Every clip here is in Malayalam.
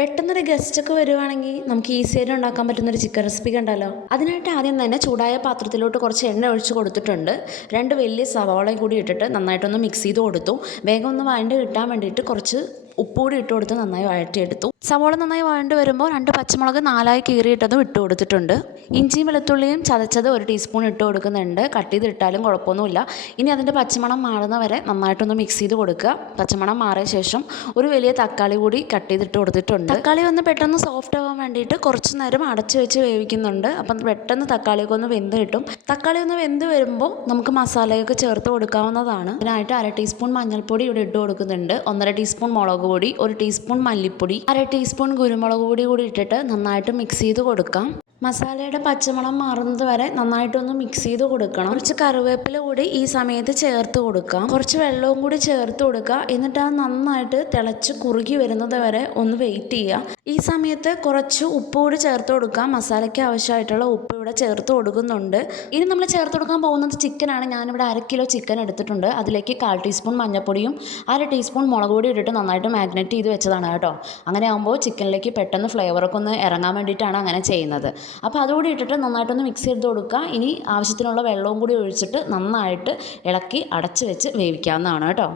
പെട്ടെന്നൊരു ഗസ്റ്റൊക്കെ വരുവാണെങ്കിൽ നമുക്ക് ഈസിയായിട്ട് ഉണ്ടാക്കാൻ പറ്റുന്നൊരു ചിക്കൻ റെസിപ്പി കണ്ടാലോ. അതിനായിട്ട് ആദ്യം തന്നെ ചൂടായ പാത്രത്തിലോട്ട് കുറച്ച് എണ്ണ ഒഴിച്ച് കൊടുത്തിട്ടുണ്ട്. 2 വലിയ സവാളയും കൂടി ഇട്ടിട്ട് നന്നായിട്ടൊന്ന് മിക്സ് ചെയ്ത് കൊടുത്തു. വേഗം ഒന്ന് വഴണ്ട് കിട്ടാൻ വേണ്ടിയിട്ട് കുറച്ച് ഉപ്പുകൂടി ഇട്ട് കൊടുത്ത് നന്നായി വഴറ്റിയെടുത്തു. സവാള നന്നായി വഴണ്ട് വരുമ്പോൾ 2 പച്ചമുളക് 4ആയി കീറിയിട്ടതും ഇട്ട് കൊടുത്തിട്ടുണ്ട്. ഇഞ്ചിയും വെളുത്തുള്ളിയും ചതച്ചത് 1 ടീസ്പൂൺ ഇട്ട് കൊടുക്കുന്നുണ്ട്. കട്ട് ചെയ്തിട്ടാലും കുഴപ്പമൊന്നുമില്ല. ഇനി അതിൻ്റെ പച്ചമണം മാറുന്ന വരെ നന്നായിട്ടൊന്ന് മിക്സ് ചെയ്ത് കൊടുക്കുക. പച്ചമണം മാറിയ ശേഷം ഒരു വലിയ തക്കാളി കൂടി കട്ട് ചെയ്തിട്ട് കൊടുത്തിട്ടുണ്ട്. തക്കാളി ഒന്ന് പെട്ടെന്ന് സോഫ്റ്റ് ആവാൻ വേണ്ടിയിട്ട് കുറച്ച് നേരം അടച്ചു വെച്ച് വേവിക്കുന്നുണ്ട്. അപ്പം പെട്ടെന്ന് തക്കാളിയൊക്കെ ഒന്ന് വെന്ത് കിട്ടും. തക്കാളി ഒന്ന് വെന്ത് വരുമ്പോൾ നമുക്ക് മസാലയൊക്കെ ചേർത്ത് കൊടുക്കാവുന്നതാണ്. അതിനായിട്ട് 1/2 ടീസ്പൂൺ മഞ്ഞൾപ്പൊടി ഇവിടെ ഇട്ട് കൊടുക്കുന്നുണ്ട്. 1/2 ടീസ്പൂൺ മുളക് പൊടി, 1 ടീസ്പൂൺ മല്ലിപ്പൊടി, 1/2 ടീസ്പൂൺ കുരുമുളക് പൊടി കൂടി ഇട്ടിട്ട് നന്നായിട്ട് മിക്സ് ചെയ്ത് കൊടുക്കാം. മസാലയുടെ പച്ചമണം മാറുന്നത് വരെ നന്നായിട്ടൊന്ന് മിക്സ് ചെയ്ത് കൊടുക്കണം. കുറച്ച് കറിവേപ്പില കൂടി ഈ സമയത്ത് ചേർത്ത് കൊടുക്കാം. കുറച്ച് വെള്ളവും കൂടി ചേർത്ത് കൊടുക്കുക. എന്നിട്ട് അത് നന്നായിട്ട് തിളച്ച് കുറുകി വരുന്നത് വരെ ഒന്ന് വെയിറ്റ് ചെയ്യുക. ഈ സമയത്ത് കുറച്ച് ഉപ്പ് കൂടി ചേർത്ത് കൊടുക്കാം. മസാലയ്ക്ക് ആവശ്യമായിട്ടുള്ള ഉപ്പ് ഇവിടെ ചേർത്ത് കൊടുക്കുന്നുണ്ട്. ഇനി നമ്മൾ ചേർത്ത് കൊടുക്കാൻ പോകുന്നത് ചിക്കനാണ്. ഞാനിവിടെ 1/2 കിലോ ചിക്കൻ എടുത്തിട്ടുണ്ട്. അതിലേക്ക് 1/4 ടീസ്പൂൺ മഞ്ഞൾപ്പൊടിയും 1/2 ടീസ്പൂൺ മുളക് പൊടി ഇട്ടിട്ട് നന്നായിട്ട് മാഗ്നേറ്റ് ചെയ്ത് വെച്ചതാണ് കേട്ടോ. അങ്ങനെ ആകുമ്പോൾ ചിക്കനിലേക്ക് പെട്ടെന്ന് ഫ്ലേവറൊക്കെ ഒന്ന് ഇറങ്ങാൻ വേണ്ടിയിട്ടാണ് അങ്ങനെ ചെയ്യുന്നത്. അപ്പോൾ അതുകൂടി ഇട്ടിട്ട് നന്നായിട്ടൊന്ന് മിക്സ് ചെയ്ത് കൊടുക്കുക. ഇനി ആവശ്യത്തിനുള്ള വെള്ളവും കൂടി ഒഴിച്ചിട്ട് നന്നായിട്ട് ഇളക്കി അടച്ച് വെച്ച് വേവിക്കാവുന്നതാണ് കേട്ടോ.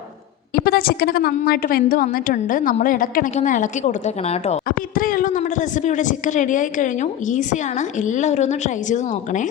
ഇപ്പോൾ ചിക്കനൊക്കെ നന്നായിട്ട് വെന്ത് വന്നിട്ടുണ്ട്. നമ്മൾ ഇടയ്ക്കിടയ്ക്കൊന്ന് ഇളക്കി കൊടുത്തേക്കണം കേട്ടോ. അപ്പോൾ ഇത്രയേ ഉള്ളൂ നമ്മുടെ റെസിപ്പി. ഇവിടെ ചിക്കൻ റെഡിയായി കഴിഞ്ഞു. ഈസിയാണ്. എല്ലാവരും ഒന്ന് ട്രൈ ചെയ്ത് നോക്കണേ.